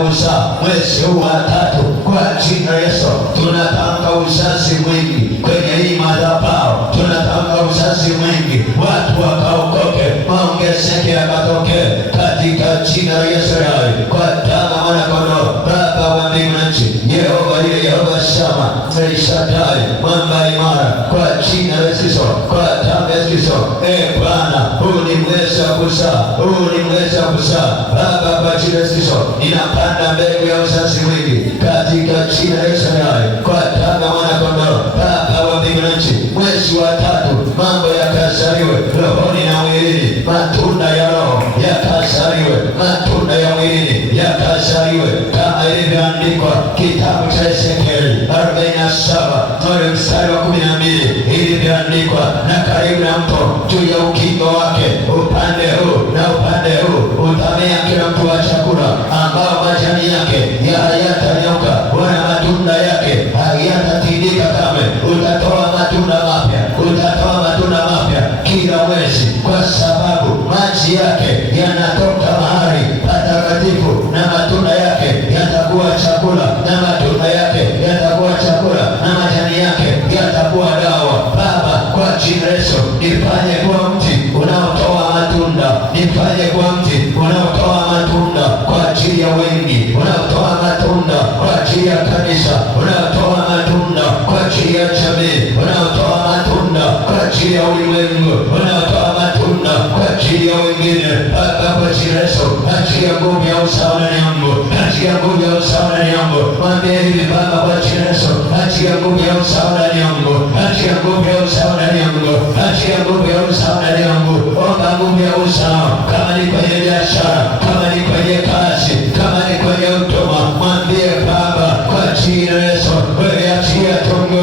Mwezi huu wa tatu kwa jina la Yesu tunatamka uzazi mwingi kwenye hii madhabahu, tunatamka uzazi mwingi, watu wakaokoke, maongezeke yakatokee katika jina la Yesu. Kwa damu ya mwana-kondoo, Baba wa mbingu na nchi, Yehova ile Yehova Shama, El Shaddai, mwamba imara, kwa jina la Yesu, kwa damu ya Yesu. Bwana, huu ni mwezi wa kuzaa, huu ni mwezi wa kuzaa Baba, kwa jina la Yesu ninapanda mbegu ya uzazi mwingi katika jina la Yesu. Kwa damu ya mwana-kondoo, Baba wa mbingu na nchi, mwezi wa tatu mambo yakazaliwe rohoni na mwilini, matunda ya roho yakazaliwe, matunda ya mwilini yakazaliwe, kama ilivyoandikwa kitabu cha Ezekieli 47 mstari wa 12, ilivyoandikwa, na karibu na mto juu ya ukingo wake upande huu na upande huu utamea kila mtu wa chakula, ambao majani yake hayatanyauka wala matunda yake hayatatindika kamwe. Utatoa matunda mapya, utatoa matunda mapya kila mwezi, kwa sababu maji yake yanatoka mahali patakatifu, na matunda yake yatakuwa chakula, na matunda yake yatakuwa chakula, na majani yake yatakuwa dawa. Baba, kwa jina la Yesu, nifanye kuwa mti unaotoa matunda, nifanye kuwa mti unaotoa matunda kwa ajili ya wengi, unaotoa matunda kwa ajili ya kanisa, unaotoa matunda kwa ajili ya jamii, unaotoa matunda kwa ajili ya ulimwengu, unaotoa matunda kwa ajili ya wengine. Baba, kwa jina la Yesu, achia nguvu ya usawa ndani yangu, achia nguvu ya usawa ndani yangu. Mwambie hivi, Baba, kwa jina la Yesu, achia nguvu ya usawa ndani yangu, achia nguvu ya usawa ndani yangu, achia nguvu ya usawa ndani yangu. Omba nguvu ya usawa, kama ni kwenye biashara, kama ni kwenye kazi, kama ni kwenye huduma. Mwambie Baba, kwa jina la Yesu, wewe achia nguvu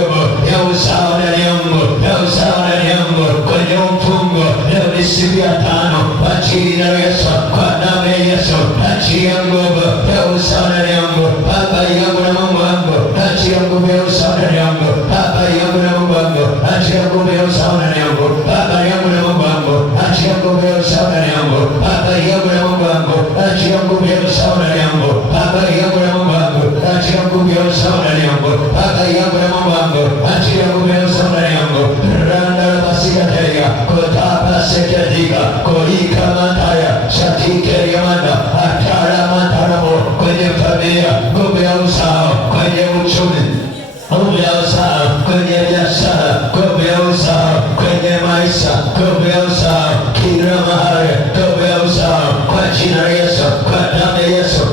ya usawa ndani yangu, ya usawa ndani yangu kwenye mfungo. Leo ni siku ya tano, kwa jina la Yesu, kwa damu ya Yesu, achia nguvu ya usawa ndani yangu. Baba yangu na Mungu wangu, achia nguvu ya usawa ndani yangu. Baba yangu na Mungu wangu, achia nguvu ya usawa ndani yangu. Baba yangu na Mungu wangu, achia nguvu ya usawa ndani yangu. Baba yangu na Mungu wangu, achia nguvu ya usawa ndani yangu. Baba yangu na Mungu wangu, achia nguvu ya usawa ndani yangu. Baba yangu na Mungu wangu, achia nguvu ya usawa ndani yangu. Randa basika tega kotapa sekedika kolika mataya shatike yamanda atara mataramo, kwenye familia nguvu ya usawa, kwenye uchumi nguvu ya usawa, kwenye biashara nguvu ya usawa, kwenye maisha nguvu ya usawa, kila mahali nguvu ya usawa, kwa jina la Yesu, kwa damu ya Yesu.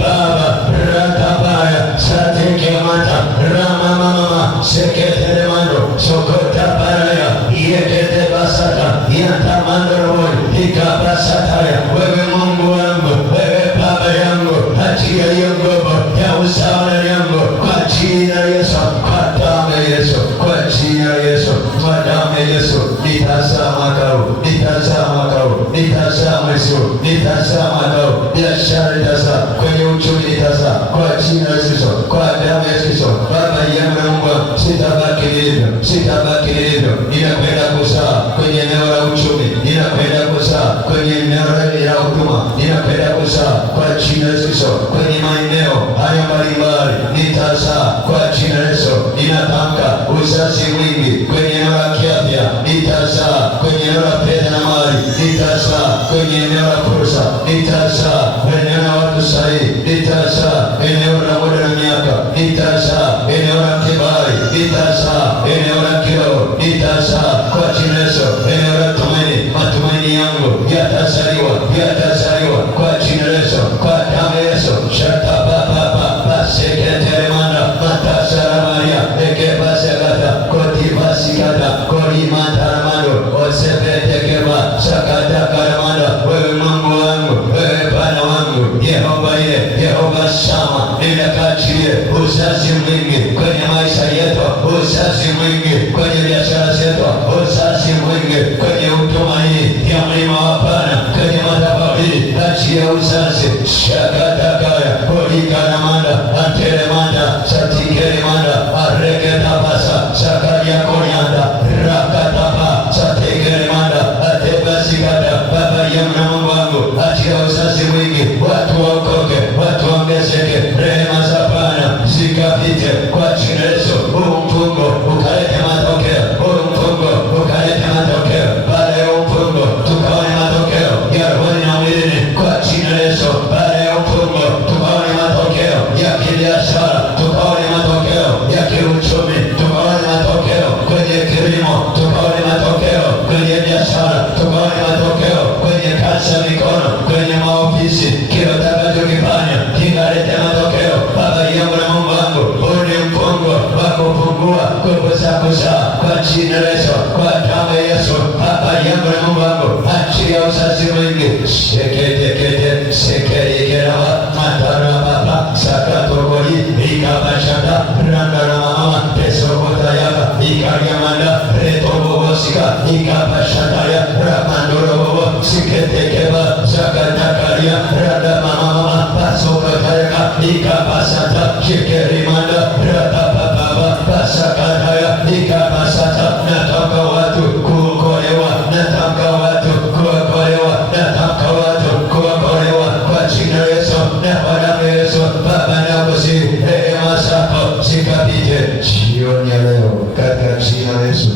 Baba, ratabaya satike mata rama mama sekete mando sokota paraya yekete basata yatamando roho ikabasataya. Wewe Mungu wangu, wewe Baba yangu, achia hiyo nguvu ya usawa ndani yangu, kwa jina la Yesu, kwa damu ya Yesu, kwa jina la Yesu, kwa damu ya Yesu. Nitazama kau, nitazama kau, nitazama Yesu, nitazama kau, biashara nitazama, kwenye uchumi nitazama, kwa jina la Yesu, kwa damu ya Yesu. Baba yangu na Mungu, sitabaki hivyo, sitabaki hivyo. Ninakwenda kuzaa kwenye eneo la uchumi, ninakwenda kuzaa kwenye eneo la huduma, ninakwenda kuzaa kwa jina la Yesu, kwenye maeneo haya mbalimbali nitazaa kwa jina la Yesu. Ninatamka uzazi mwingi kwenye eneo la kiafya, nitazaa kwenye eneo la fedha na mali, nitazaa kwenye eneo la fursa, nitazaa kwenye eneo la watu sahihi, nitazaa eneo la muda na miaka, nitazaa eneo la kibali, nitazaa eneo la kiroho, nitazaa kwa jina la Yesu eneo la tumaini. Matumaini yangu yatazaliwa, yatazaliwa kwa jina la Yesu, kwa damu ya Yesu. Shata baba baba sekete manda matasara Maria ekebasegata kotibasikata korimantaramando osepetekeba sakata karamanda. Wewe Mungu wangu, wewe Bwana wangu, Yehova ile Yehova Shama, ninakaachilie uzazi mwingi kwenye maisha yetu, uzazi mwingi kwenye biashara zetu, uzazi mwingi kwenye huduma hii ya mlima wa Bwana, kwenye madhabahu hii. Achia uzazi shakatakaya kolikaramanda antelemanda satikelemanda areketabasa sakaria konyanda rakataba satikelemanda atebasikata. Baba yangu na Mungu wangu, achia uzazi mwingi, watu waokoke, watu waongeze uongezeke. Rehema za Bwana zikapite kwa jina la Yesu. Huu mfungo ukalete matokeo, huu mfungo ukalete matokeo. Baada ya mfungo tukaone matokeo ya rohoni na mwilini kwa jina la Yesu. Baada ya mfungo tukaone matokeo ya kibiashara, tukaone matokeo ya kiuchumi, tukaone matokeo kwenye kilimo, tukaone matokeo kwenye biashara, tukaone matokeo kwenye kazi ya mikono, kwenye maofisi. Kila utakachokifanya kinalete matokeo. Baba yangu na Mungu wangu, huu ni mfungo wa kufungua nguvu za kuzaa kwa jina la Yesu, kwa damu ya Yesu. Baba yangu na Mungu wangu, achilia uzazi mwingi. Sheketekete sekerikerawa matara baba sakatogoli ikabashanda rangara mama pesokota yaba ikariamanda retobobosika ikabashandaya ramandorobobo siketekeba sakatakaria rada mama pasokotayaka ikabasata shekerimanda rada baba pasakataya ikabasata. Nataka watu kuokolewa, nataka watu kuokolewa, nataka watu kuokolewa kwa jina la Yesu na kwa damu ya Yesu. Baba nakusihi, rehema zako zikapite jioni ya leo katika jina la Yesu.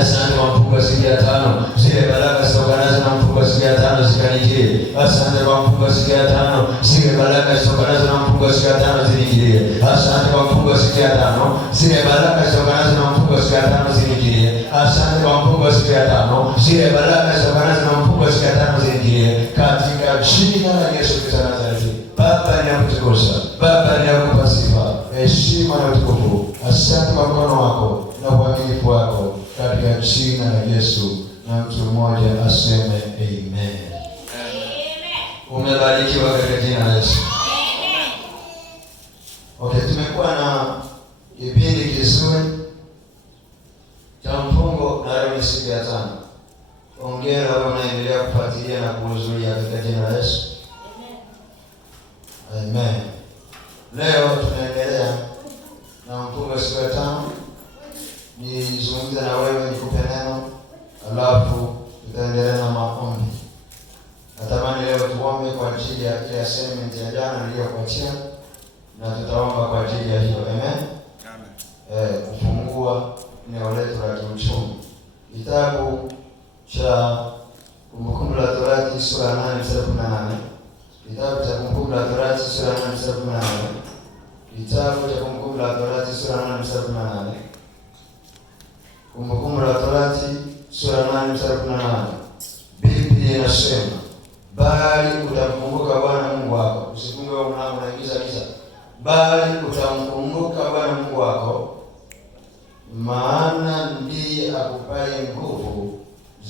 Asante kwa mfungo wa siku ya tano, zile baraka zitokanazo na mfungo wa siku ya tano zikanijie. Asante kwa mfungo wa siku ya tano, zile baraka zitokanazo na mfungo wa siku ya tano zinijie. Asante kwa mfungo wa siku ya tano, zile baraka zitokanazo na mfungo wa siku ya tano zinijie. Asante kwa mfungo wa siku ya tano, zile baraka zitokanazo na mfungo wa siku ya tano zinijie, katika jina la Yesu Kristo wa Nazareti. Baba ninakutukuza, Baba ninakupa sifa, heshima na utukufu. Asante kwa mkono wako na uaminifu wako, katika jina la Yesu, na mtu mmoja aseme amen. Umebarikiwa katika jina la Yesu. Okay, tumekuwa na kipindi kizuri cha mfungo na leo ni siku ya tano. Hongera wewe unaendelea kufuatilia na kuhudhuria katika jina la Yesu. Amen. Leo tunaendelea na mfungo wa siku ya tano. Nizungumze na wewe, nikupe neno, alafu tutaendelea na maombi. Natamani leo tuombe kwa ajili ya ile assignment ya jana niliyokuachia, na tutaomba kwa ajili ya hiyo. Amen. Kufungua eneo letu la kiuchumi. Kitabu cha Kumbukumbu la Torati sura ya 8 mstari 18. Kitabu cha Kumbukumbu la Torati sura ya 8 mstari 18. Kitabu cha Kumbukumbu la Torati sura ya 8 mstari 18. Kumbukumbu la Torati sura ya 8 mstari 18. Biblia inasema, bali utamkumbuka Bwana Mungu wako. Usifunge wewe mlango unaingiza giza. Bali utamkumbuka Bwana Mungu wako, maana ndiye akupaye nguvu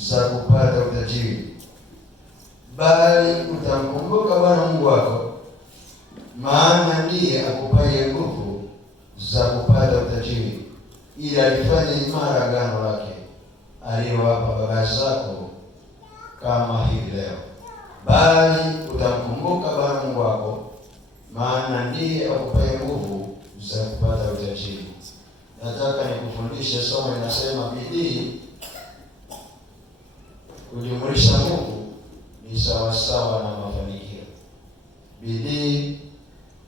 za kupata utajiri. Bali utamkumbuka Bwana Mungu wako, maana ndiye akupaye nguvu za kupata utajiri, ili alifanye imara agano lake aliyowapa baba zako kama hivi leo. Bali utamkumbuka Bwana Mungu wako, maana ndiye akupaye nguvu za kupata utajiri. Nataka nikufundishe somo linasema bidii kujumulisha Mungu ni sawasawa na mafanikio. Bidii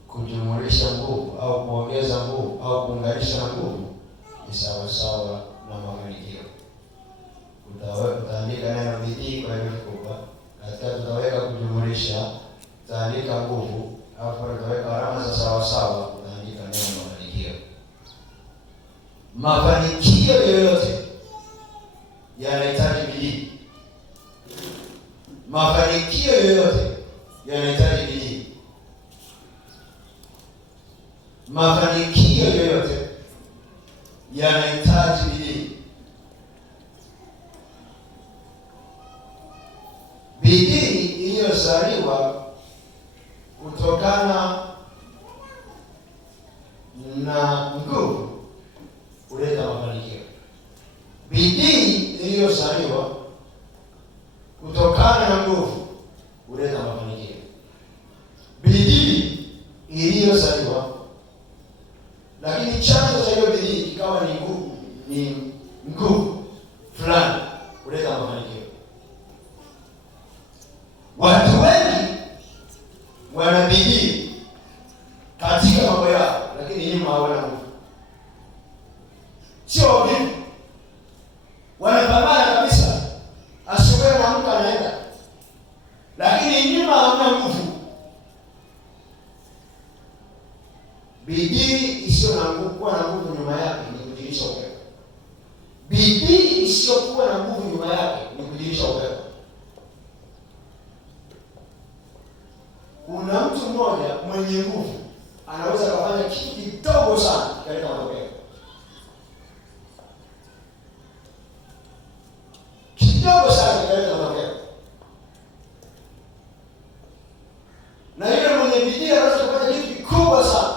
kujumulisha nguvu au kuongeza nguvu au kuunganisha na nguvu ni sawasawa na mafanikio. Utaandika neno bidii kwa herufi kubwa, katika tutaweka kujumulisha, utaandika nguvu, alafu tutaweka alama za sawasawa, utaandika neno mafanikio. Mafanikio yoyote yanahitaji bidii. Mafanikio yoyote yanahitaji bidii. Mafanikio yoyote yanahitaji bidii. Bidii iliyozaliwa kutokana na nguvu huleta mafanikio. Bidii iliyozaliwa kutokana na nguvu huleta mafanikio. Bidii iliyozaliwa lakini chanzo cha hiyo bidii kikawa ni nguvu Bidii isiyo na nguvu, kuwa na nguvu nyuma yake ni kujirisha upepo. Bidii isiyokuwa na nguvu nyuma yake ni kujirisha upepo. Kuna mtu mmoja mwenye nguvu anaweza kufanya kitu kidogo sana katika matokeo. Kidogo sana katika matokeo. Na yule mwenye bidii anaweza kufanya kitu kikubwa sana.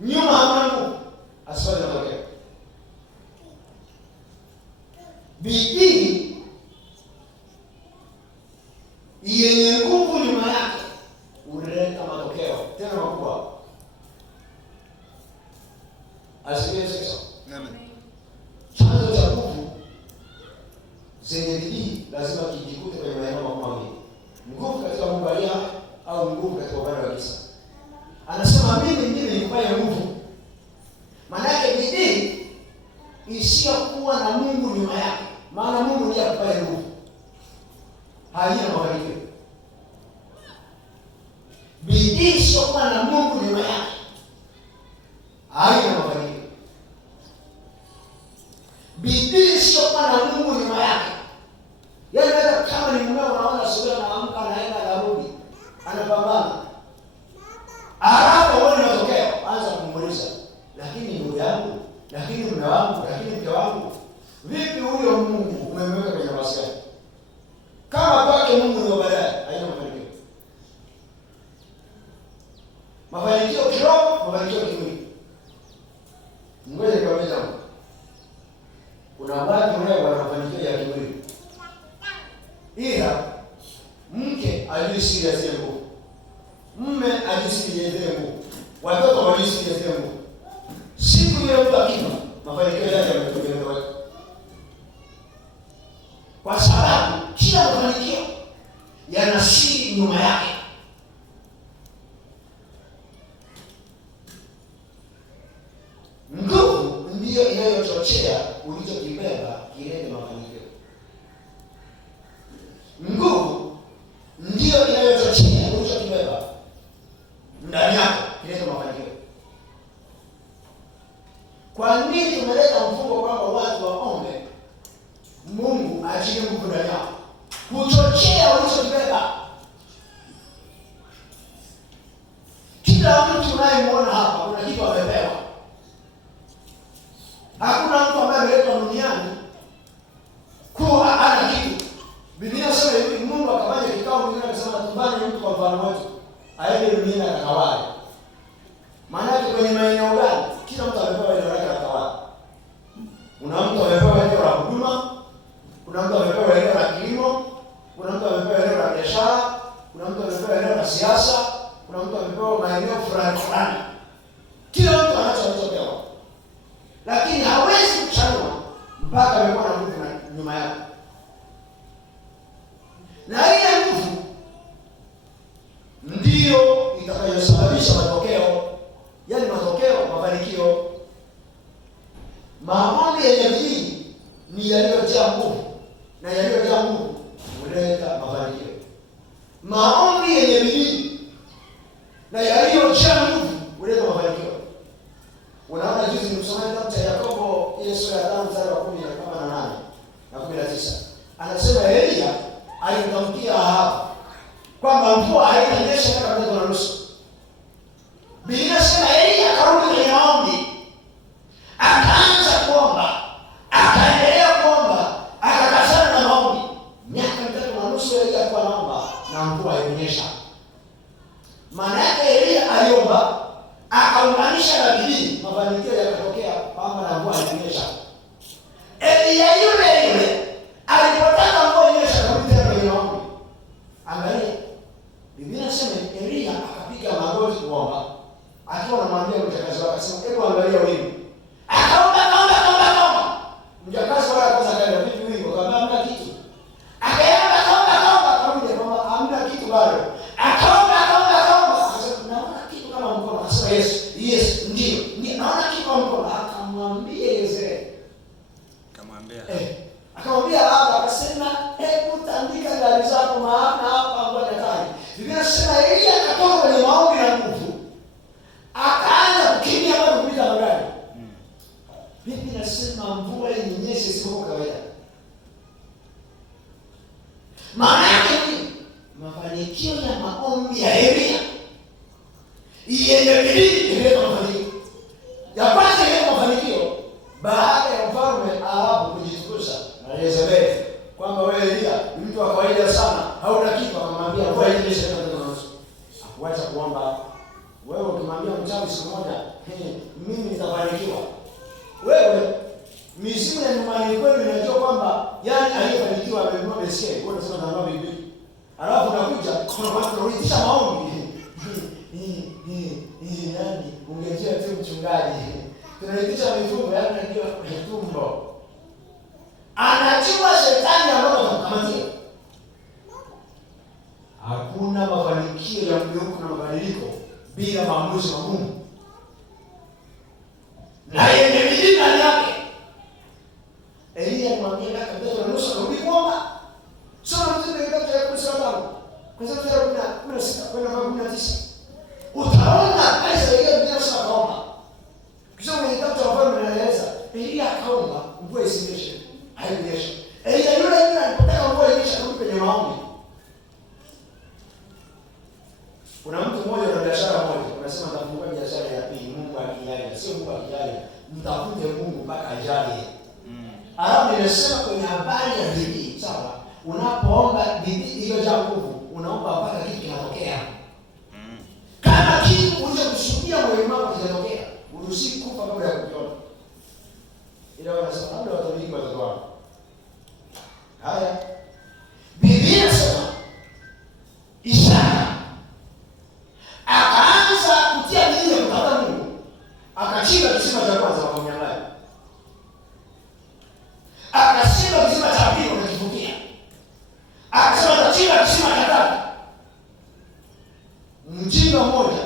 Nyuma hamna nguvu, asifanye matokeo. Bidii yenye nguvu nyuma yake huleta matokeo tena makubwa. Asifiwe sasa. Amen. Chanzo cha nguvu zenye bidii lazima kijikute kwenye maeneo mawili. Nguvu katika Mungu aliye au nguvu katika upande wa giza. Anasema mimi nikupaye nguvu. Maana yake bidii isiyokuwa na Mungu nyuma yake. Maana Mungu ndiye akupaye nguvu. Haina mafanikio. Bidii isiyokuwa na Mungu nyuma yake haina mafanikio. Bidii isiyokuwa na Mungu nyuma yake, yaani hata kama ni mmeo unaona sura anaamka anaenda anarudi anapambana, haraka uone matokeo, anza kumuuliza, lakini ndugu yangu, lakini mume wangu, lakini mke wangu, vipi huyo Mungu umemweka kwenye nafasi yake? Kama kwake Mungu ndio baadaye, haina mafanikio. Mafanikio kiroho, mafanikio kimwili. Ngoja nikwambie jambo. Kuna watu wana mafanikio ya kimwili. Ila mke ajui siri ya zile nguvu. Mume ajui siri ya zile nguvu. Watoto wajui siri ya zile nguvu. Siku ile mtu akifa, mafanikio yake yametoka. Kwa sababu kila mafanikio yana siri nyuma yake. Nguvu ndiyo inayochochea ulichokibeba kilete mafanikio. Nguvu ndiyo inayochochea ulichokibeba ndani yako kilete mafanikio. Kwa nini tumeleta mfumo kwamba watu waombe Mungu achilie nguvu ndani yao? Kuchochea ulichokibeba. Kila mtu unayemuona hapa kuna kitu amepewa. Hakuna mtu ambaye ameletwa duniani kuwa ana kitu. Biblia inasema hivi, Mungu akafanya kikao mwingine akasema tufanye mtu kwa mfano wetu, aende duniani akatawale. Maana yake kwenye maeneo gani? Kila mtu amepewa eneo lake la tawala. Kuna mtu amepewa eneo la huduma, kuna mtu amepewa eneo la kilimo, kuna mtu amepewa eneo la biashara, kuna mtu amepewa eneo la siasa, kuna mtu amepewa maeneo fulani fulani. Kila mtu anachopewa. Lakini hawezi kuchanua mpaka amekuwa na nguvu nyuma yake. Na ile nguvu ndiyo itakayosababisha matokeo, yaani matokeo, mafanikio. Maombi yenye bidii ni yaliyojaa nguvu, na yaliyojaa nguvu huleta mafanikio. Maombi yenye bidii na yaliyojaa nguvu huleta mafanikio. Unaona juzi nimesoma kitabu cha Yakobo ile sura ya 5 mstari wa 18 na 19. Anasema Elia alimtamkia Ahabu kwamba mvua haitanyesha hata mwezi na nusu. Biblia inasema Elia akarudi kwenye maombi. Akaanza kuomba, akaendelea kuomba, akakazana na maombi. Miaka 3 na nusu Elia alikuwa anaomba na mvua haikunyesha. Maana yake Elia aliomba, akaunganisha na bidii, mafanikio yakatokea kwamba na mvua ilinyesha. Elia yule alipotaka mvua inyeshe akarudi tena kwenye maombi. Angalia. Biblia inasema Elia akapiga magoti kuomba. Akiwa anamwambia mjakazi wake, akasema, "Hebu angalia wingu." Akaomba. Mjakazi wake akaanza kaenda vipi wingu? Akamwambia hamna kitu. Akaomba, akarudi kwamba hamna kitu bado. Akaomba. Akasema, "Naona kitu kama mkono." Akasema, "Yes, ndio. Naona kitu kama mkono." Akamwambia Yezebeli. Akamwambia hapa, akasema, "Hebu tandika gari zako maana hapa ngoja tani." Biblia inasema Elia akatoka kwenye maombi na nguvu. yenye bidii ileta mafanikio. Ya kwanza ileta mafanikio baada ya mfalme Ahabu kujitukuza na Yezebeli kwamba wewe Elia ni mtu wa kawaida sana, hauna kitu. Akamwambia wewe ile shetani ndio nusu. Akuacha kuomba. Wewe ukimwambia mchawi siku moja, mimi nitafanikiwa. Wewe mizimu ya nyumbani kwenu inajua kwamba yani aliyefanikiwa amenunua baiskeli, wewe unasema ndio bibi. Alafu unakuja kuna watu wanaitisha maombi. Nani ungejia tu mchungaji. Tunaitisha mifungo yani ndio tumbo. Anajua shetani ambaye anamkamatia. Hakuna mafanikio ya mgeuko na mabadiliko bila maamuzi wa Mungu. Na yenye bidii ndani yake. Elia alimwambia kaka mtoto nusu kurudi kuomba. Soma mzee ndio kusema kwa sababu ya 16 kwenda 19. Utaona pesa ile bila kuomba. Kisha mwenye kitabu cha Wafalme anaeleza Elia akaomba mvua isinyeshe. Haikunyesha. Elia yule alipotaka mvua inyeshe kurudi kwenye maombi. Kuna mtu mmoja na biashara moja, unasema nitafungua biashara ya pili, Mungu akijalia. Sio Mungu akijalia, mtafute Mungu mpaka ajalie. Alafu nimesema kwenye habari ya bidii, sawa? Unapoomba bidii iliyojaa nguvu, unaomba mpaka kitu kinatokea. Kama kitu ulichokusudia moyoni wako kinatokea, uruhusi kufa kabla ya kukiona. Ila wanasema labda watabiki watoto wao. Haya. Biblia inasema Isaya akaanza kutia bidii ya kutafuta Mungu. Akachimba kisima cha kwanza wakamnyang'anya. Akachimba kisima cha pili wakakifungia. Akasema atachimba kisima cha tatu. Mjinga mmoja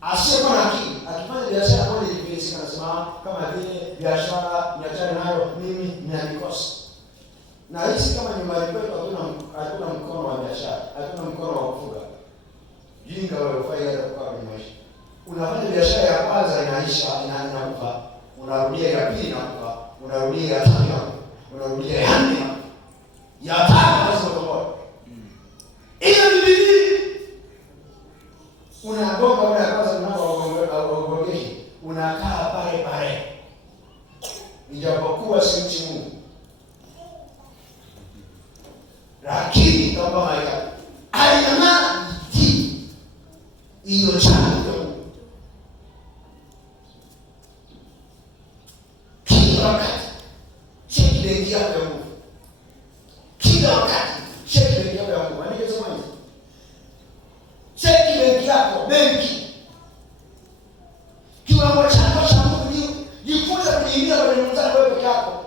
asiyekuwa na akili akifanya biashara moja ilifilisi, anasema kama vile biashara nayo mimi ninalikosa. Na hisi kama nyumbani kwetu hatuna mkono wa biashara, hatuna mkono wa kufuga. Jinga wewe faida kwa kwenye maisha. Unafanya biashara ya kwanza inaisha, inakufa. Unarudia ya pili inakufa. Unarudia ya tatu, unarudia ya nne. Ya tano lazima utoboe. Hiyo ni bidii. Unagonga ule ya kwanza unapogongeshi, unakaa pale pale. Ijapokuwa si mchi Mungu. Lakini kama maika aliyama hiyo chanzo kila wakati cheki benki yako ya Mungu, kila wakati cheki benki yako ya Mungu. Andika sema hivi, cheki benki yako, benki kiwango chako cha Mungu ni jifunze kujiingia kwenye mtandao wewe peke yako.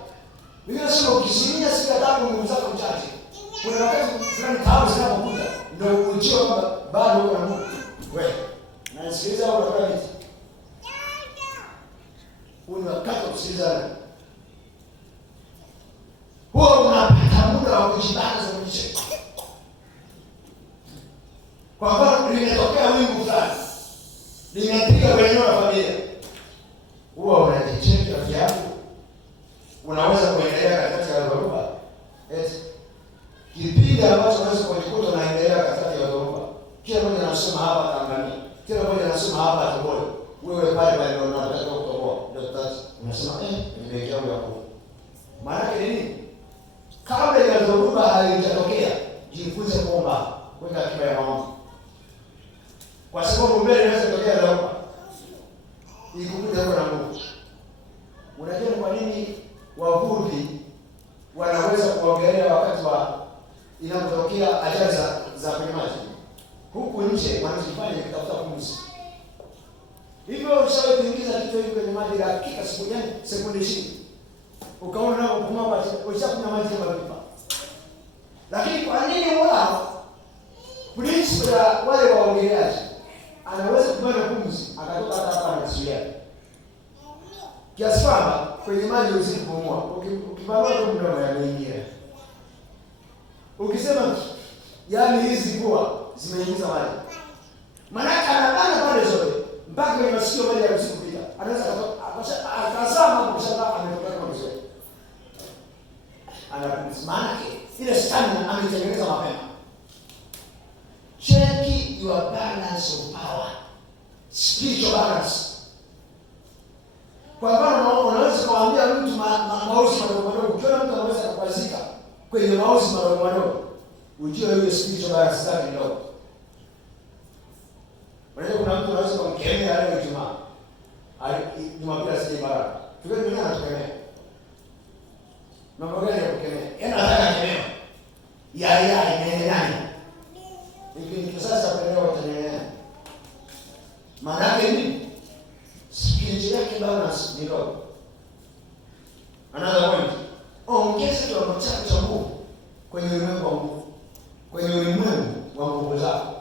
Mimi nasema ukisimamia siku tatu nguvu zako chache, kuna wakati fulani taabu zinapokuja ndio ujue kwamba bado uko na Mungu. Wewe na nisikiliza au unataka nini? Una wakati wa kusikilizana. Huwa unapata muda wa kujibanza mwenyewe. Kwa sababu limetokea wingu fulani, limepiga kwenye nyumba ya familia. Huwa unajicheki afya yako. Unaweza kuendelea katikati ya dhoruba. Kipindi ambacho unaweza kujikuta unaendelea katikati ya dhoruba. Kila mmoja anasema hapa ataangamia. Kila mmoja anasema hapa ataboa. Wewe pale pale ndio unataka kutoboa. Ndio tatu. Unasema nimeingia hapo. Maana yake nini? Kabla ya dhoruba haijatokea, jifunze kuomba, weka akiba ya maombi. Kwa sababu mbele inaweza kutokea dhoruba. Ikukuja kwa Mungu. Unajua kwa nini wavuvi wanaweza kuogelea wakati wa inapotokea ajali za kwenye maji? Huku nje wanajifanya kutafuta pumzi. Hivyo ushawahi kuingiza kitu hivi kwenye maji dakika sekunde 20. Ukaona na kupumua ushakunywa maji kama pipa. Lakini kwa nini wao principle ya wale waogeleaji anaweza kumana pumzi akatoka hata hapa na kisuia. Kiasi kwamba kwenye maji usije kupumua. Ukipanua tu mdomo yanaingia. Ukisema yani hizi kwa zimeingiza maji. Maana anabana pale zote mpaka kwenye masikio maji ya usiku pita. Anaweza akazama kushaka ametoka kwa mzee. Maana ile stamina ametengeneza mapema. Check your balance of power. spiritual balance. Kwa mfano unaweza kumwambia mtu mauzi madogo madogo, ukiona mtu anaweza kukwazika kwenye mauzi madogo madogo, ujue yule spiritual balance zake ni ndogo. Unajua kuna mtu anaweza kumkemea leo Ijumaa. Jumapili asije baraka. Tukio dunia anatukemea. Mambo gani ya kukemea? Yeye anataka kemea. Ya nani? Hivi sasa peleo watanenea. Maana yake nini? Spiritual yake balance ni ndogo. Another point. Ongeza kiwango chako cha nguvu kwenye ulimwengu wa nguvu. Kwenye ulimwengu wa nguvu zako.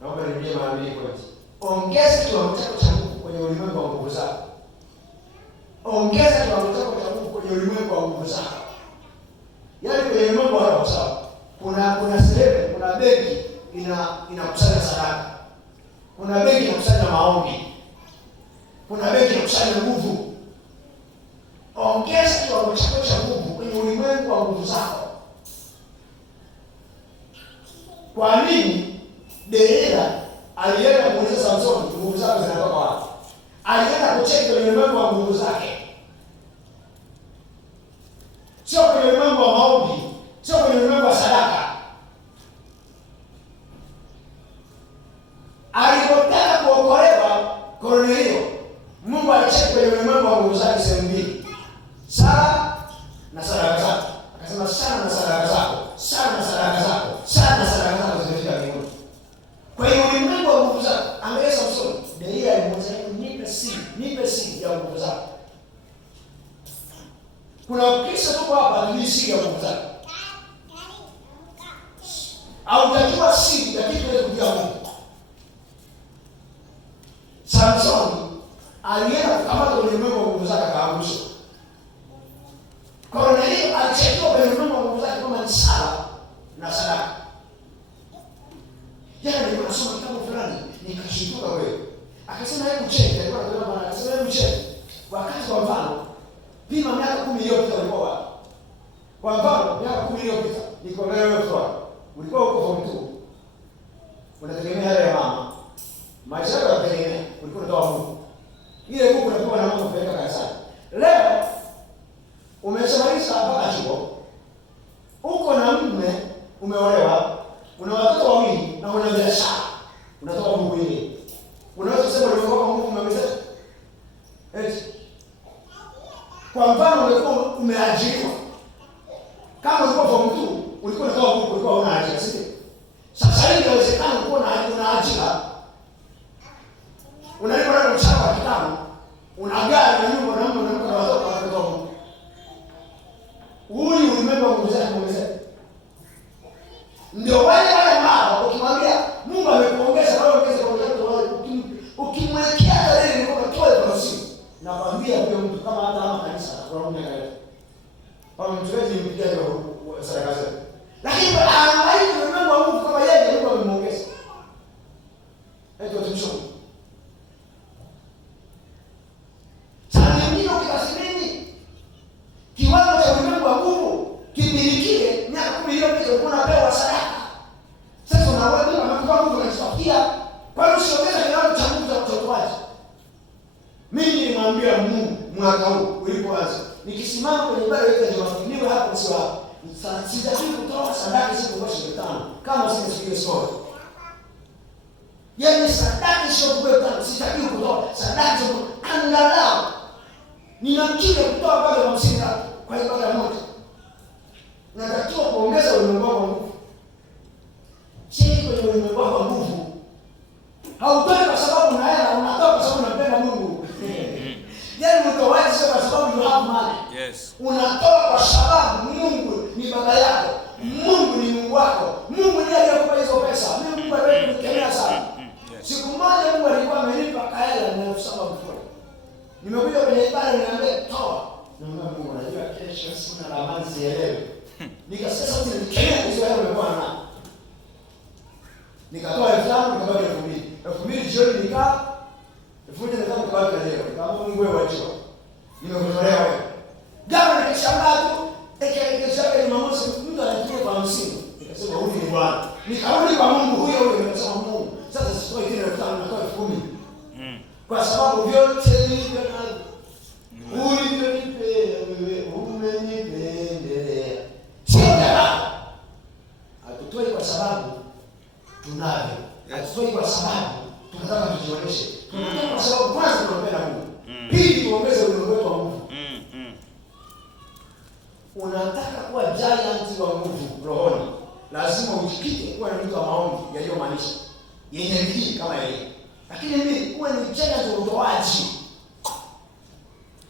Naomba nirudie mara mbili kwanza. Ongeza kiwango chako cha nguvu kwenye ulimwengu wa nguvu zako. Ongeza kiwango chako cha nguvu kwenye ulimwengu wa nguvu zako. Yaani kwenye ulimwengu wa roho sawa. Kuna sehemu, kuna benki inakusanya sadaka. Kuna benki inakusanya maombi. Kuna benki inakusanya nguvu. Ongeza kiwango chako cha nguvu kwenye ulimwengu wa nguvu zako. Kwa nini? Delila alienda kuuliza Samsoni, nguvu zako zinatoka wapi? Alienda kucheki kwenye ulimwengu wa nguvu zake. Sio kwenye ulimwengu wa maombi, sio kwenye ulimwengu wa sadaka. Alipotaka kuokolewa Kornelio, Mungu alicheki kwenye ulimwengu wa nguvu zake sehemu mbili. Sala na sadaka zako. Akasema sana na sadaka zako, sana na sadaka zako, sana na sadaka zako zimefika mbinguni. Kwa hiyo ulimwengu wa nguvu zako, angalia Samsoni, Delila alimwambia nipe siri ya nguvu zako. Kuna Kristo tuko hapa ni siri ya nguvu zako. Au utajua siri lakini huwezi kujua Mungu. Samsoni alienda kukamata ulimwengu wa nguvu zake akaangusha. Kornelio alichekiwa kwenye ulimwengu wa nguvu zake kama ni sala na sadaka. Jana nilikuwa nasoma kitabu fulani nikashituka wewe. Akasema hebu cheki, alikuwa anasema bwana, akasema hebu cheki. Wakati wa mfano pima miaka 10 iliyopita ulikuwa wapi? Kwa mfano miaka 10 iliyopita niko wewe fulani. Ulikuwa uko form 2. Unategemea yale ya mama. Maisha yako yanategemea ulikuwa unatoa Mungu. Ile Mungu unapewa na mama kupeleka kanisani. Leo umeshamaliza mpaka chuo. Uko na mume, umeolewa, una watoto wawili na una biashara. Unatoa Mungu ile. Unaweza kusema uliokoka Mungu umemwezesha? Eti. Kwa mfano ulikuwa umeajiriwa. Kama ulikuwa form 2, ulikuwa unatoa Mungu, ulikuwa una ajira, sio? Sasa hivi inawezekana ulikuwa una ajira. Unalipa na mshahara wa kitabu. Una gari na nyumba na mke na watoto wanatoa Mungu. Huyu ulimwengu wa nguvu zake umezeka. Ndio wale ambao ukimwambia Mungu amekuongeza wewe ongeze kwa watoto ukimwekea tarehe ni kwamba toe kwa simu. Nakwambia huyo mtu kama hata ama kanisa kwa Mungu akaenda. Kwa mtuwezi mpigia hiyo sadaka zake. Lakini anawahi ulimwengu wa Mungu kama yeye Mungu amemuongeza. Hapo tumshukuru. Sasa ndio kitasimini. Kiwango cha ulimwengu wa Mungu kipilikie miaka 10 iliyopita ulikuwa unapewa sadaka. Sasa unaona kama Mungu anatupatia kwa hiyo usiongeze kiwango cha Mungu cha utoaji. Mimi nilimwambia Mungu mwaka huu ulipoanza nikisimama kwenye ibada ya Jumapili niwe hapo sio hapo. Sitaki kutoa sadaka siku kwa 5 kama sisi sote. Yaani sadaka sio kwa 5, sitaki kutoa sadaka angalau ninamkija kutoa pale 50 kwa ibada moja. Natakiwa kuongeza ulimwengu wa nguvu. Chini kwenye ulimwengu wa nguvu. Hautoi kwa sababu unaenda, unatoa kwa sababu unapenda Mungu. Yaani utoaji sio kwa sababu you have money. Yes. Unatoa kwa sababu Mungu ni baba yako. Mungu ni Mungu wako. Mungu ndiye aliyekupa hizo pesa. Mungu aliyekukemea sana. Siku moja Mungu alikuwa amenipa kaela na kusema mfukoni. Nimekuja kwenye ibada niambia toa. Naomba Mungu anajua kesho sina ramani sielewe. Nikasema sasa nikemea hizo hayo umekuwa na. Nikatoa 5,000 nikabaki 2,000. 2,000 jioni nikaa 1,000 nikabaki na leo. Kama Mungu wewe wajua. Nimekutolea wewe. Gama nikishangaa tu ekesha ni mamosi mtu anatumia kwa 50. Nikasema huyu ni Bwana. Nikarudi kwa Mungu huyo nikasema Mungu. Sasa Ukitoa ile 5,000 unatoa 10,000. Kwa sababu vyote hivyo na ulivyonipe wewe umenipendelea. Sio dharau. Hatutoi kwa sababu tunavyo. Hatutoi kwa sababu tunataka tujionyeshe. Tunataka kwa sababu kwanza tunapenda Mungu. Pili tuongeze ulimwengu wetu wa nguvu. Unataka kuwa giant wa nguvu rohoni, lazima ujikite kuwa ni mtu wa maombi yaliyomaanisha yenye bidii kama yeye. Lakini mimi uwe ni giant wa utoaji.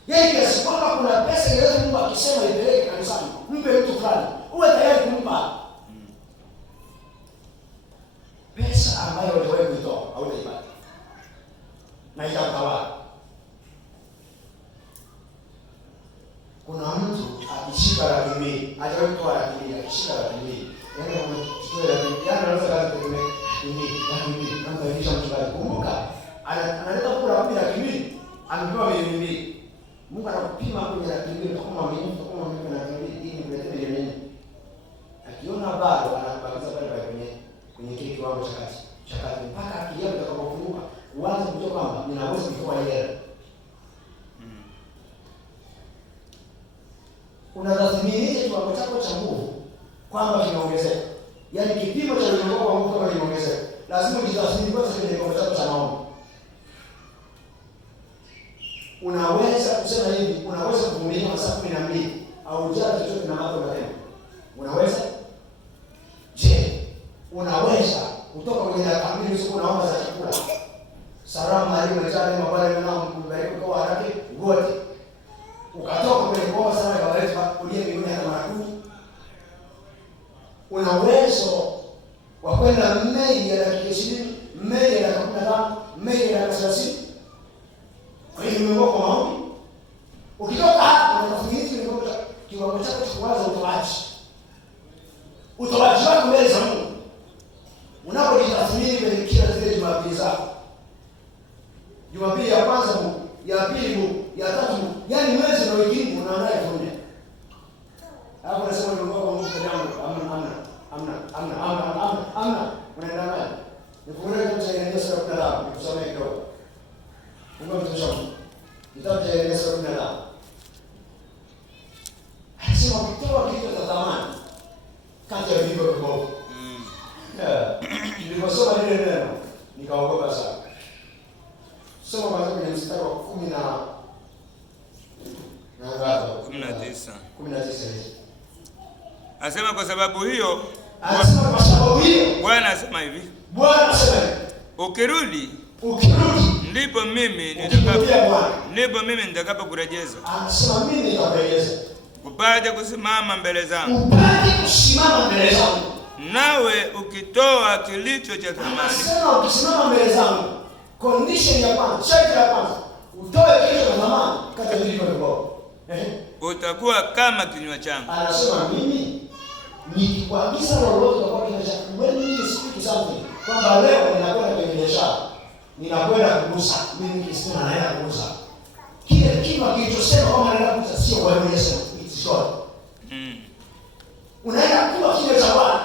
Yeye kiasi kwamba kuna pesa ile Mungu akisema ipeleke kanisani, mpe mtu fulani, uwe tayari kumpa. Pesa ambayo wewe kuitoa hautaipata. Na itakutawala. Kuna mtu akishika 200,000, hajawahi kutoa 200,000, akishika 200,000. Yaani unachukua 200,000, yaani anaweza kazi kutumia 200,000, kama kaisha mchungaji. Kumbuka, analeta kula wapi 200,000, amepewa 200,000. Mungu anakupima kwenye 200,000, kama mwaminifu, kama mwaminifu na 200,000 ili kuleta 200,000. Akiona bado anakubakiza pale kwenye kile kiwango cha kati. Mpaka akili yako itakapofunguka, uanze kujua kwamba ninaweza kutoa hela. Unatathmini kiwango chako cha nguvu kwamba kinaongezeka. Yaani kipimo cha ulimwengu wa nguvu kama kinaongezeka. Lazima ujitathmini kwanza kwenye kiwango chako cha maombi. Unaweza kusema hivi, unaweza kuvumilia masaa 12 au jana chochote na mambo matendo. Unaweza? Je, unaweza kutoka kwenye dakika 2 usiku unaomba za chakula? Salamu alaykum mtani mabaya na mbariki kwa haraka wote. Ukatoka kwenye kuomba sana kwa Yesu kulia mbinguni hata mara 10. Una uwezo wa kwenda maili ya dakika 20, maili ya dakika 15, maili ya dakika 30. Kwa hiyo Mungu kwa maombi. Ukitoka hapo unatafuta kiwango chako cha kuanza utoaji. Utoaji wako mbele za Mungu. Unapojitathmini kwenye kila zile Jumapili zako. Jumapili ya kwanza Mungu, ya pili Mungu, ya tatu Mungu. Yaani mwezi na wiki Mungu unaandaa kufunga. Hapo nasema ni Mungu Mungu yangu. Amna. Unaenda naye. Nifungue kitabu cha Yeremia sura 15, nikusomee kidogo. Mungu mtushauri. Kitabu cha Yeremia sura 15. Anasema ukitoa kitu cha thamani kati ya vitu vibovu. Niliposoma lile neno nikaogopa sana. Soma kwanza kwenye mstari wa 19. Asema kwa sababu hiyo Bwana asema hivi. Ukirudi ndipo mimi nitakapokurejeza. Anasema mimi nitakurejeza. Upate kusimama mbele zangu. Nawe ukitoa kilicho cha thamani. Anasema ukisimama mbele zangu. Condition ya kwanza, sharti ya kwanza, utoe kilicho cha thamani kati ya vilivyo vibovu. Utakuwa kama kinywa changu. Anasema mimi nikikuagiza lolote utakuwa kinywa changu. When you speak something, kwamba leo ninakwenda kwenye biashara, ninakwenda kuuza, mimi nikisema naenda kuuza. Kile kinywa kilichosema kama naenda kuuza sio kwa hiyo Yesu, it's short. Unaenda kuwa kinywa cha Bwana.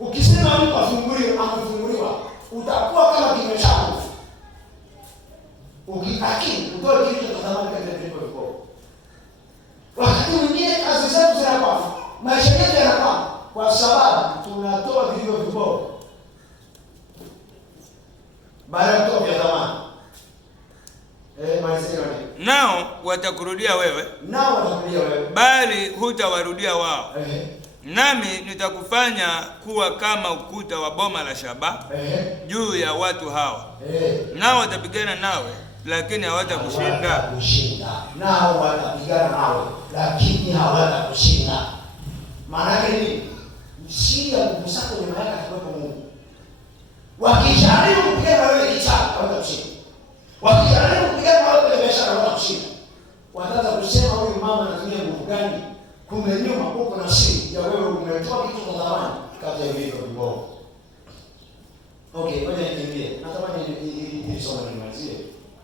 Ukisema mtu amefunguliwa, utakuwa kama kinywa changu. Ukitaki utoe kilicho cha thamani kati ya vilivyo vibovu. Wakati mwingine kazi zetu zinakwama, maisha yetu yanakwama kwa sababu tunatoa vilivyo vibovu baada ya kutoa vya thamani. Nao watakurudia wewe, bali hutawarudia wao. Nami nitakufanya kuwa kama ukuta wa boma la shaba juu ya watu hawa. Nao watapigana nawe, lakini hawatakushinda. Nao watapigana nawe, lakini hawatakushinda. Maana yake ni msingi ya kukusaka nyuma yake atakuwepo Mungu. Wakijaribu kupigana wewe kichaka, hawatakushinda. Wakijaribu kupigana wewe kwenye biashara, hawatakushinda. Wataanza kusema huyu mama anatumia nguvu gani? Kumbe nyuma huko na siri ya wewe umetoa kitu cha thamani kati ya vilivyo vibovu. Okay, ngoja nikimbie. Natamani ili somo nimalizie.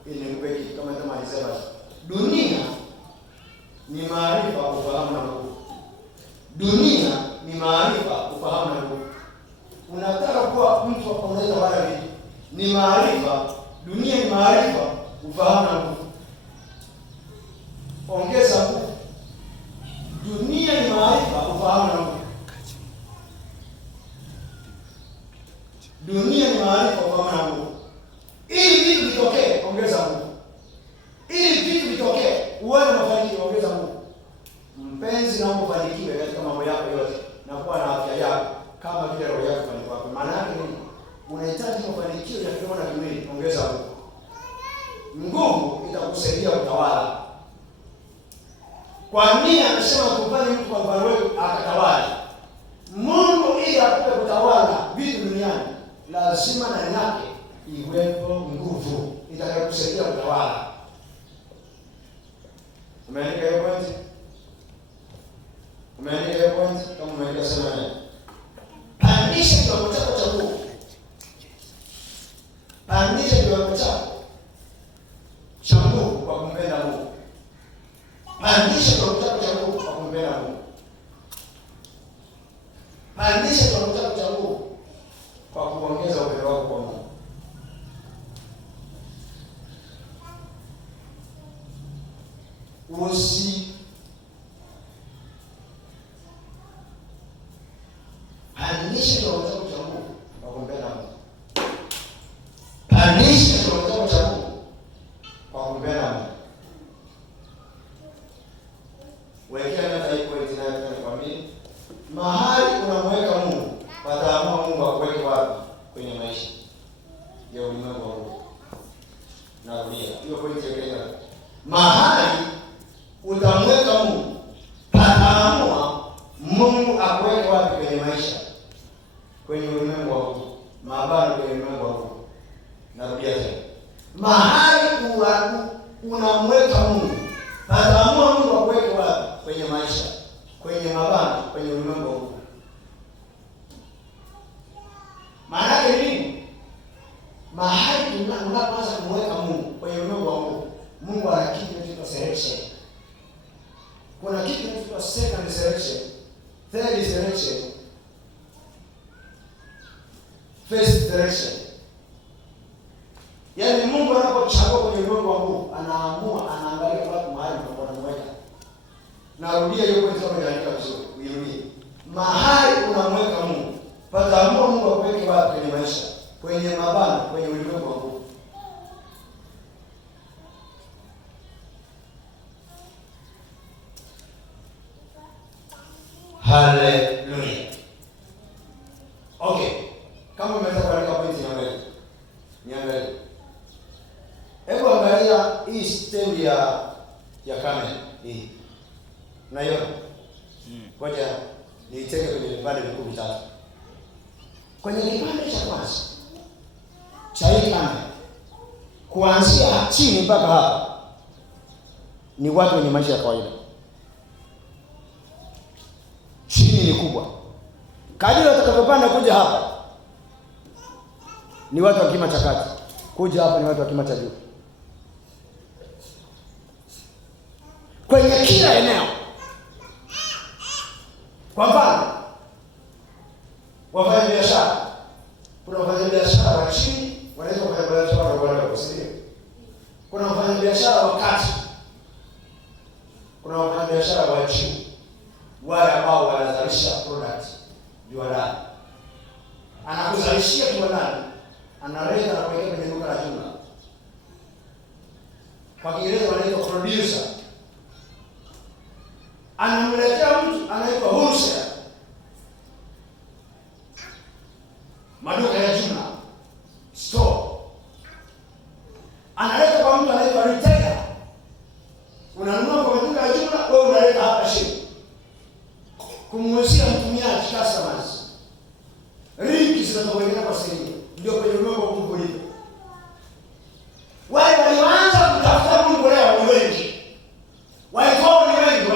Ili nikupe kitu kama alisema. Dunia ni maarifa, ufahamu na nguvu. Dunia ni maarifa, ufahamu na nguvu. Unataka kuwa mtu unaweza bada vipi? ni maarifa, dunia ni maarifa, ufahamu na nguvu. Ongeza nguvu. Dunia ni maarifa, ufahamu na nguvu. Dunia ni maarifa, ufahamu na nguvu. Ili vitu vitokee, ongeza nguvu. Ili vitu vitokee, uone mafanikio, ongeza nguvu. Mpenzi, na ufanikiwe katika mambo yako yote na kuwa na afya yako kama vile roho yako inafanya. Maana yake nini? Unahitaji mafanikio ya kiroho na kimwili, ongeza nguvu. Nguvu itakusaidia kutawala. Kwa nini anasema tufanye mtu kwa mfano wetu akatawala? Mungu ili akupe kutawala vitu duniani, lazima ndani yake iwepo nguvu itakayokusaidia kutawala. Umeandika hiyo point? Umeandika hiyo point? Kama umeandika sema nini? Pandisha kiwango chako cha nguvu. Pandisha kiwango chako cha nguvu kwa kumpenda Mungu. Pandisha kiwango chako cha nguvu kwa kumpenda Mungu. Pandisha kiwango chako cha nguvu kwa kuongeza upendo wako kwa Mungu. Pandisha kiwango chako cha nguvu kwa kumpenda Mungu. Pandisha kiwango chako cha nguvu kwa kumpenda Mungu. Wekea hata hii point inayotoka kwa mimi. Mahali unamweka Mungu, pataamua Mungu akuweke wapi kwenye maisha ya ulimwengu wa Mungu. Narudia, hiyo point yake. Mahali utamweka Mungu, pataamua Mungu akuweke wapi kwenye maisha, kwenye ulimwengu wa Mungu. Mabano kwenye ulimwengu wa Mungu. Narudia tena. Mahali unamweka Mungu, pataamua Mungu akuweke wapi kwenye maisha, kwenye mabano, kwenye ulimwengu wa Mungu. Maana yake nini? Mahali unapoanza kumweka Mungu kwenye ulimwengu wa Mungu, Mungu ana kitu kinaitwa selection. Kuna kitu kinaitwa second selection, third selection, first selection. Yaani Mungu anapochagua kwenye ulimwengu wa Mungu, anaamua, anaangalia wapi mahali unamweka. Narudia hiyo point kama inaandika vizuri, uirudie. Mahali unamweka Mungu, pataamua Mungu akuweke wapi kwenye maisha, kwenye mabano, kwenye ulimwengu wa Mungu. Haleluya. Okay. Kama umeweza kuandika point ya mbele. Niangalie. Hebu angalia hii stem ya kamera hii. Unaiona? Ngoja niiteke kwenye vipande vikuu vitatu. Kwenye kipande cha kwanza cha hii kamera, kuanzia chini mpaka hapa ni watu wenye maisha ya kawaida. Chini ni kubwa. Kadiri watakapopanda kuja hapa ni watu wa kima cha kati. Kuja hapa ni watu wa kima cha juu. Kwenye kila eneo. Kwa mfano, wafanya biashara. Kuna wafanya biashara wa chini, wanaweza kufanya biashara wadogo, sio? Kuna wafanya biashara wa kati. Kuna wafanya biashara wa juu, wale ambao wanazalisha product viwandani. Anakuzalishia kiwandani, analeta na kuweka kwenye duka la jumla. Kwa Kiingereza wanaitwa producer. Anamletea mtu anaitwa wholesale, maduka ya jumla, store. Analeta kwa mtu anaitwa retailer. Unanunua kwa maduka ya jumla, wewe unaleta hapa chini kumuuzia mtumiaji, customers. Ringi zinazowekwa kwa sehemu ndio kwenye ulimwengu wa Mungu ulivyo. Wale walioanza kutafuta Mungu leo ni wengi. Waitwa ni wengi.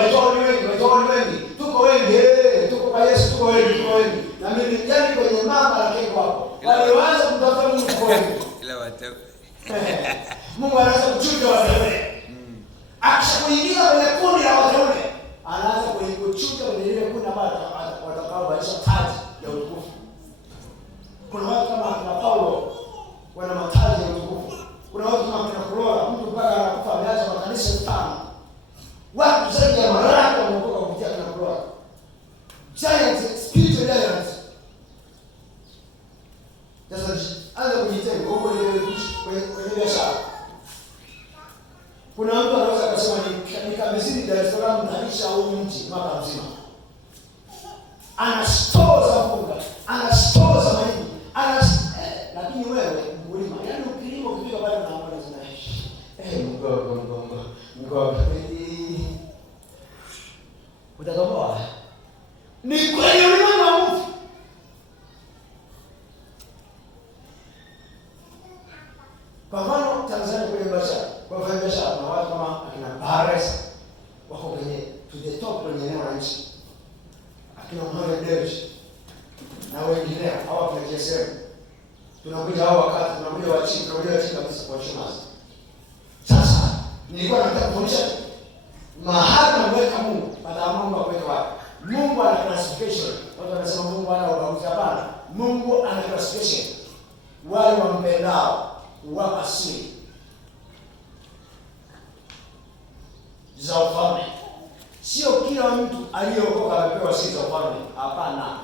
Tuko wengi, tuko kwa Yesu, tuko wengi. Na mimi yani kwenye mama la keko hapo. Walioanza kutafuta Mungu kwa wengi. Ila wateule. Mungu anaanza kuchuja wateule. Akishakuingiza kwenye kundi la wateule, anaanza kuchuja kwenye ile kundi ambalo watakaobadilisha taji ya utukufu. Kuna watu kama akina Paulo wana huko kwenye biashara. Kuna mtu anaweza kusema nikabizini Dar es Salaam nalisha huu mji mwaka mzima. Ana store za mpunga, ana store za mahindi, lakini wewe mkulima, yaani ukilima ukifika pale unaona zinaishi. Mgogo. Utatoboa. Ni kweli ulimwengu wa Mungu. Kwa mfano Tanzania kwenye biashara, kwa biashara kuna watu kama akina Bares wako kwenye to the top kwenye eneo la nchi. Akina Mohamed Dewji na wengineo hawa kwenye JSM. Tunakuja hao wakati tunakuja wa chini kabisa kwa Shumazi. Sasa nilikuwa nataka kufundisha mahali mweka Mungu, baada Mungu akwenda wapi? Mungu ana classification. Watu wanasema Mungu ana ubaguzi. Hapana. Mungu ana classification. Wale wampendao wapa siri za ufalme. Sio kila mtu aliyeokoka amepewa siri za ufalme. Hapana.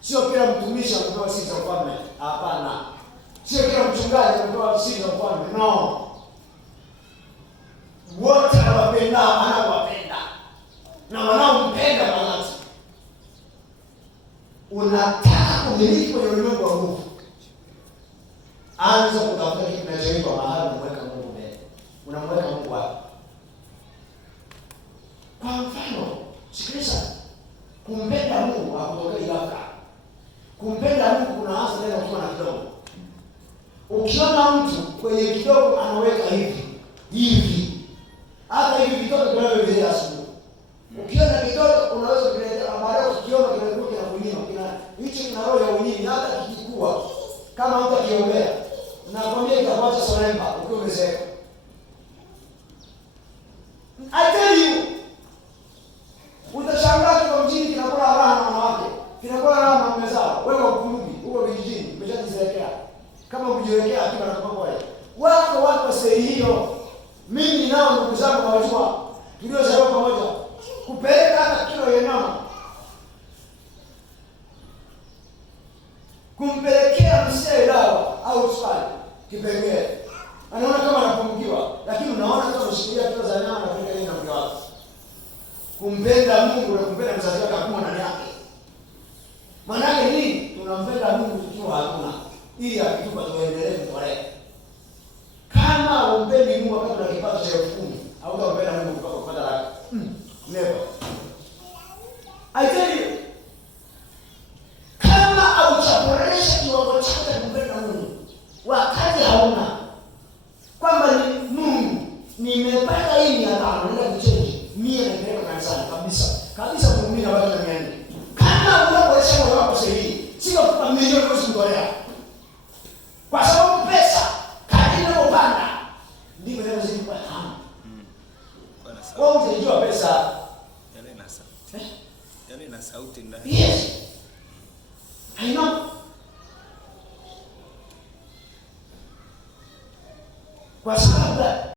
Sio kila mtumishi amepewa siri za ufalme. Hapana. Sio kila mchungaji amepewa siri za ufalme. No. Wote anawapendao anawapenda. Na wanaompenda manati. Unataka kumiliki kwenye ulimwengu wa Mungu. Anza kutafuta kitu kinachoitwa mahali unamweka Mungu mbele. Unamweka Mungu wapi? Kwa mfano, sikiliza. Kumpenda Mungu hakutokei ghafla. Kumpenda Mungu kunaanza tena ukiwa na kidogo. Ukiona mtu kwenye kidogo anaweka hivi. Hata hivi vitoto tunavyoviletea asubuhi. Ukiona kitoto unaweza kuletea baadaye ukiona kimekuja na kunyima. Hicho kina roho ya unyinyi hata kikikua. Kama mtu akiombea, nakwambia itakuacha solemba ukiwa umezeeka. I tell you, utashangaa kwa mjini kinakula raha na wanawake, kinakula raha na mume zao. Wewe ukumbuki, uko vijijini, umeshajizeekea. Kama ukijiwekea akiba na kupanga wewe. Wako watu sehemu hiyo. Mimi nao ndugu zangu nawajua. Tuliozaliwa pamoja. Kupeleka hata kilo ya nyama. Kumpelekea mzee dawa au sukari kipengele. Anaona kama anapungukiwa, lakini unaona kama unashikilia kilo za nyama na kupeleka yeye na mke wake. Kumpenda Mungu na kumpenda mzazi wake hakuna ndani yake. Maana yake nini? Tunampenda Mungu tukiwa hatuna, ili akitupa tuendelee kumtolea. Kama umpendi Mungu wakati una kipato cha 10,000, au utampenda Mungu mpaka kupata laki. Never. I tell you, kama auchaporesha kiwango chako cha kumpenda Mungu, wakati hauna kwamba ni Mungu nimepata hii 500 nenda kuchange 100 na kupeleka kanisani kabisa kuumia watu na 400. Kama unaporesha moyo wako sahihi, sio kwa milioni usitolea. Kwa sababu pesa kadri inapopanda ndivyo inazidi kuwa tamu. Kwa unajua pesa yale na sauti ndani. Yes. I know. Kwa sababu